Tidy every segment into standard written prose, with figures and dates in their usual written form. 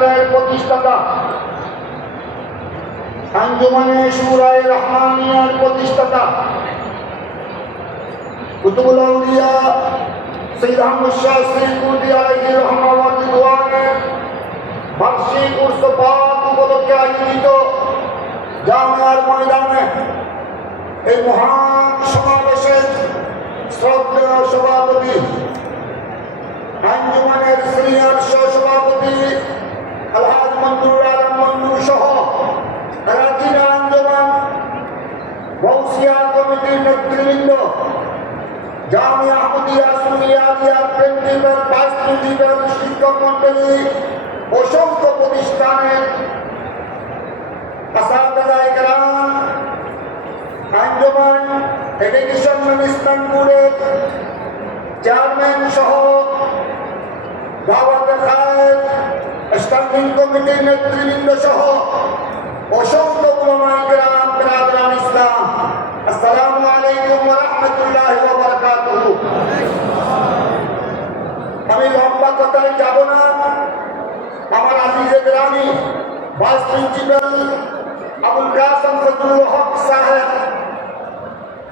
ট্রাস্টের প্রতিষ্ঠাতা, আঞ্জুমানে শুরায়ে রহমানিয়ার প্রতিষ্ঠাতা, কুতুবুল আউলিয়া সৈয়দ আহমদ শাহ শ্রীকুটি আলাইহি রহমা ওয়া রিদওয়ানের বার্ষিক উরস পাক উপলক্ষে আয়োজিত জামিয়ার ময়দানে এই মহান সমাবেশের শ্রদ্ধেয় সভাপতি, আঞ্জুমানের সিনিয়র সহসভাপতি আলহাজ মঞ্জুর আলম মঞ্জুর সহ রাজিন আঞ্জুমান গৌসিয়া কমিটির নেতৃবৃন্দ, Jamia Ahmadia Sunnia Alia principal, vice principal, শিক্ষক মন্ডলী, অসংখ্য প্রতিষ্ঠানের আসাদায়ে কেরাম, আঞ্জুমান এডুকেশন ম্যানেজমেন্ট বোর্ডের চেয়ারম্যান সহ দাওয়াতে খায়ের স্ট্যান্ডিং কমিটির নেতৃবৃন্দ সহ অসংখ্য উলামায়ে কেরাম, বিরাদরান ইসলাম, আসসালামু আলাইকুম ওয়া রাহমাতুল্লাহি ওয়া বারাকাতুহু। আমি লম্বা কথায় যাব না। আমার আজিজে গ্রামী ভাইস প্রিন্সিপাল আবুল কাসেম ফজলুল হক সাহেব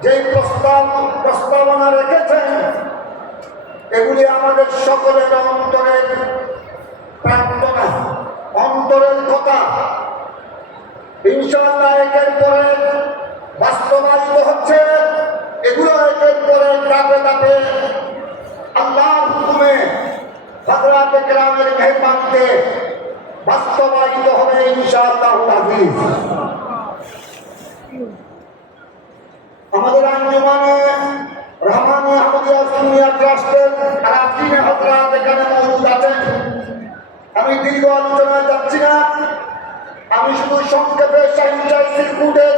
যে প্রস্তাবনা রেখেছেন, এগুলি আমাদের সকলের অন্তরের প্রার্থনা, অন্তরের কথা। ইনশাআল্লাহ একের পরে বাস্তবায়িত হচ্ছে। এগুলো একের পরে ধাপে ধাপে আল্লাহর হুকুমে হযরতে কেরামের মেহরবানিতে বাস্তবায়িত হবে ইনশাআল্লাহুল আযীজ। আমাদের আঞ্জুমানে রহমানী আহমদিয়া সুন্নিয়া ট্রাস্টের রাজিন হযরত এখানে মওজুদ আছেন। আমি দীর্ঘ আলোচনায় যাচ্ছি না। আমি শুধু সংক্ষেপে শাহিনশাহ সিরকুটের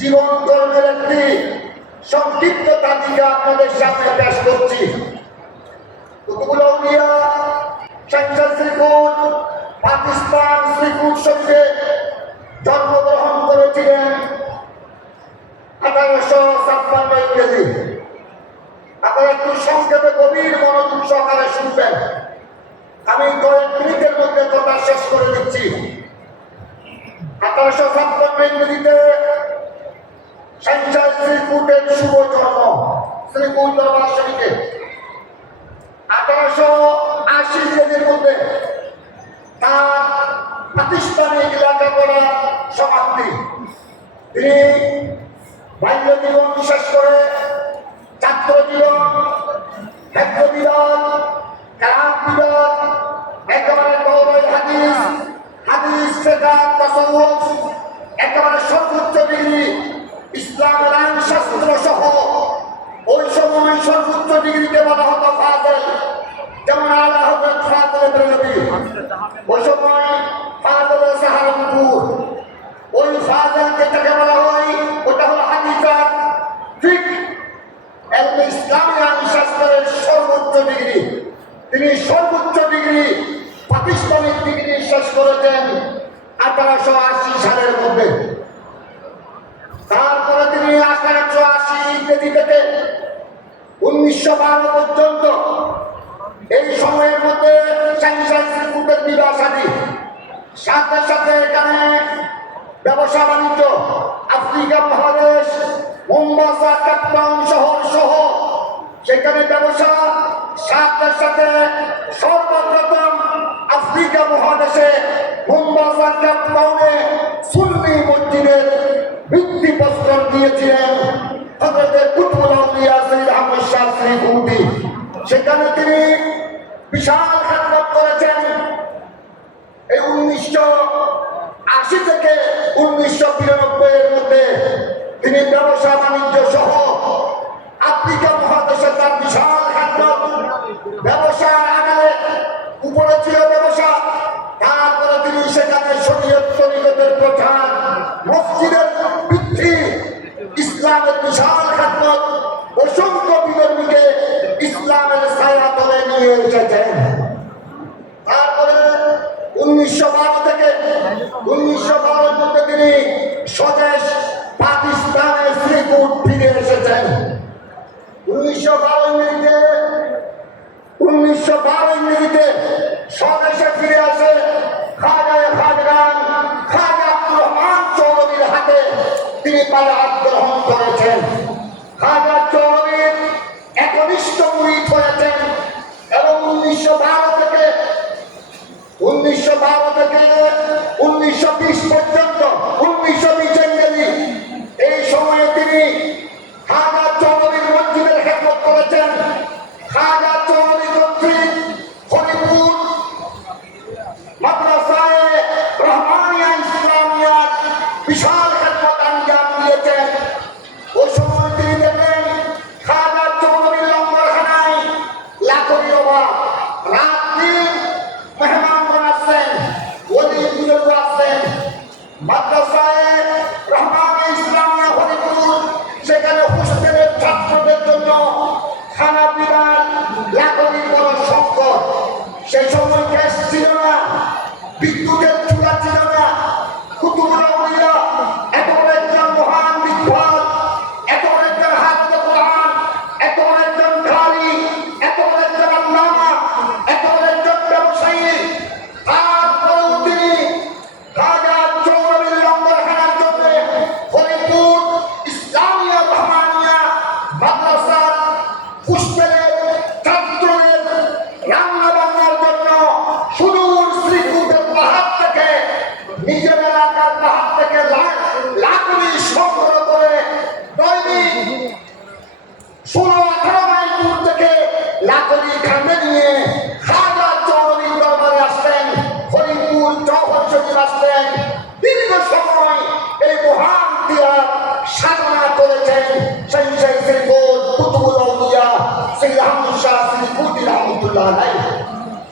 জীবন কর্মের একটি সংক্ষিপ্ত তালিকা আপনাদের সামনে পেশ করছি। কুতুবুল আউলিয়া শাহিনশাহ সিরকুট পাকিস্তান শ্রীকুট শরীফে জন্মগ্রহণ করেছিলেন 1856 ইংরেজি। আপনারা একটু সংক্ষেপে গভীর মনোযোগ সহকারে শুনবেন। আমি কয়েক মিনিটের মধ্যে কথা শেষ করে দিচ্ছি। 1856 ইংরেজিতে শাহিনশাহ শ্রীকুটের শুভ জন্ম শ্রীকুট দরবার শরীফে। 1880 ইংরেজির মধ্যে তার প্রাতিষ্ঠানিক লেখাপড়া সমাপ্তি। তিনি বাল্য জীবন শেষ করে ছাত্র জীবন, হেফজ বিভাগ, কেরাত বিভাগ, একেবারে দৌরাই হাদিস, হাদিস ফিকহ, তাসাউফ, একেবারে সর্বোচ্চ ডিগ্রি ইসলামের আইন শাস্ত্র সহ ওই সময় সর্বোচ্চ ডিগ্রিতে বলা হতো ফাজেল, যেমন আলা হযরত ফাজেল বেরলভী। ওই সময় ফাজেল সাহারানপুর, ওই ফাজেল যেটাকে বলা হয় ওটা হলো হাদিস, ফিকহ, এলমে ইসলামী আইন শাস্ত্রের সর্বোচ্চ ডিগ্রি। তিনি সর্বোচ্চ ডিগ্রি প্রাতিষ্ঠানিক ডিগ্রি শেষ করেছেন 1880 সালের মধ্যে। তারপরে তিনি 1880 ইংরেজি থেকে 1912 পর্যন্ত এই সময়ের মধ্যে শাহিনশাহ সিরকুটের বিবাহ শাদী, সাথে সাথে এখানে ব্যবসা বাণিজ্য, আফ্রিকা মহাদেশ, মোম্বাসা, কেপটাউন শহর সহ সেখানে ব্যবসা, সাথে সাথে সর্বপ্রথম আফ্রিকা মহাদেশে মোম্বাসা, কেপটাউনে সুন্নি মসজিদের ভিত্তিপ্রস্তর দিয়েছিলেন হযরতে কুতুবুল আউলিয়া সৈয়দ আহমদ শাহ শ্রীকুটি। সেখানে তিনি বিশাল খেদমত করেছেন। এই 1980 থেকে 1992 এর মধ্যে তিনি ব্যবসা বাণিজ্য সহ আফ্রিকা মহাদেশে তার বিশাল খেদমত। ব্যবসার আগালে উপরে ছিল ব্যবসা, তারপরে তিনি সেখানে শরীয়ত তরিকতের প্রধান, মসজিদের বৃদ্ধি, ইসলামের বিশাল খেদমত, অসংখ্য বিধর্মীকে ইসলামের ছায়াতলে নিয়ে এসেছেন। তারপরে 1912 থেকে 1912 এর মধ্যে তিনি স্বদেশ পাকিস্তানে শ্রীকুট ফিরে এসেছেন। 1912 ইংরেজিতে স্বদেশে ফিরে আসে বায়াত গ্রহণ করেছেন। খাজা চৌধুরীর একনিষ্ঠ মুরিদ হয়েছেন এবং 1912 থেকে 1920 পর্যন্ত 1920 এই সময়ে তিনি খাজা চৌধুরীর মসজিদের খেদমত করেছেন। খাজা চৌধুরী কর্তৃক হরিপুর মাদ্রাসায়ে রহমানিয়া ইসলামিয়ার বিশাল খেদমত আঞ্জাম দিয়েছেন। ওই সময় তিনি দেখলেন খাজা চৌধুরীর লঙ্গরখানায় লাখের অভাব, রাত দিন মেহমানগণ আসছেন, ওলি বুজুর্গ আসছেন। মাদ্রাসায়ে রহমানিয়া ইসলামিয়া হরিপুর সেখানে হোস্টেলের ছাত্রদের জন্য খানা পিনার লাখের বড় সংকট। সেই সময় গ্যাস ছিল না, বিদ্যুতের চুলা ছিল না। কুতুবুল আউলিয়া এত বড় একজন মহান বিদ্বান, এত বড় একজন হাফেজ কোরআন, এত বড় একজন কারি, এত বড় একজন আল্লামা, এত বড় একজন ব্যবসায়ী, তারপরেও তিনি খাজা চৌধুরীর লঙ্গরখানার জন্য হরিপুর ইসলামিয়া রহমানিয়া মাদ্রাসার হোস্টেলের ছাত্রদের রান্না বান্নার জন্য সুদূর শ্রীপুরের পাহাড় থেকে, নিজের এলাকার পাহাড় থেকে লাকড়ি সংগ্রহ করে দৈনিক 16-18 মাইল দূর থেকে লাকড়ি খামে নিয়ে খাজা চৌধুরীর দরবারে আসতেন, হরিপুর জওহর শরীফ আসতেন। দীর্ঘ সময় এই মহান তিয়াগ সাধনা করেছেন সেই শ্রীপুর কুতুবুল আউলিয়া শ্রী আহমদ শাহ শ্রীপুরি রহমতুল্লাহ আলাইহি।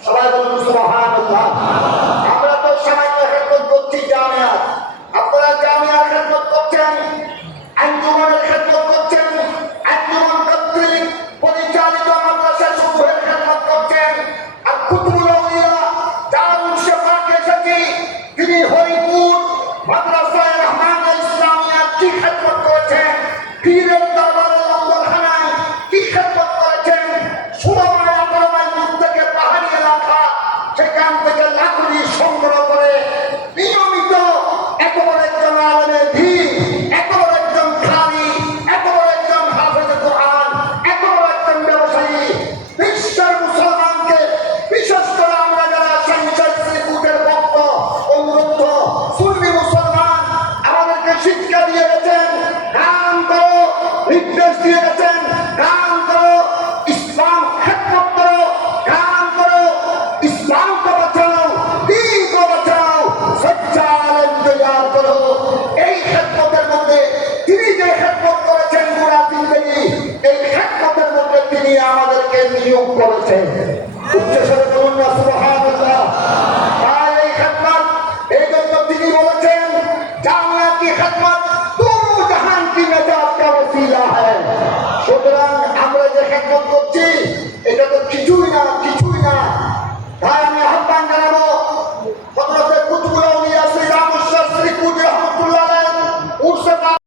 সবাই বলুন সুবহানাল্লাহ। আমরা তো সামান্য খেদমত করছি জামিয়াত, আপনারা জামিয়ার খেদমত করছেন, আঞ্জুমানের খেদমত করছেন, আঞ্জুমান কর্তৃক পরিচালিত মাদ্রাসা সমূহের খেদমত করছেন। আর কুতুবুল আউলিয়া যার উৎসে পাকে এসেছি তিনি হরিপুর মাদ্রাসায়ে রহমানিয়া ইসলামিয়ার কি খেদমত করেছেন, পীরের দরবারে লঙ্গরখানায় কি খেদমত করেছেন, 16-18 মাইল দূর থেকে পাহাড়ি এলাকা সেখান থেকে লাকড়ি সংগ্রহ করে নিয়মিত এত বড় একজন আলেমের ভিড়, এত বড় একজন কারি, এত বড় একজন হাফেজ কোরআন, এত বড় একজন ব্যবসায়ী বিশ্বের মুসলমানকে, বিশেষ করে আমরা যারা সংসার শ্রীপুরের ভক্ত অনুরুদ্ধ সুন্নি মুসলমান, আমাদেরকে শিক্ষা দিয়ে গেছেন, গান করো, নির্দেশ দিয়ে গেছেন, গান করো, ইসলাম খেদমত করো, গান করো, ইসলামকে বাঁচাও, দ্বীনকে বাঁচাও, সচ্চা আলেম তৈয়ার করো। এই খেদমতের মধ্যে তিনি যে খেদমত করেছেন পুরা জিন্দেগি, এই খেদমতের মধ্যে তিনি আমাদেরকে নিয়োগ করেছেন। উচ্চস্বরে বলুন না সুবহানাল্লাহ। তাই এই খেদমত, এই জন্য তিনি বলেছেন জামিয়াতি খেদমত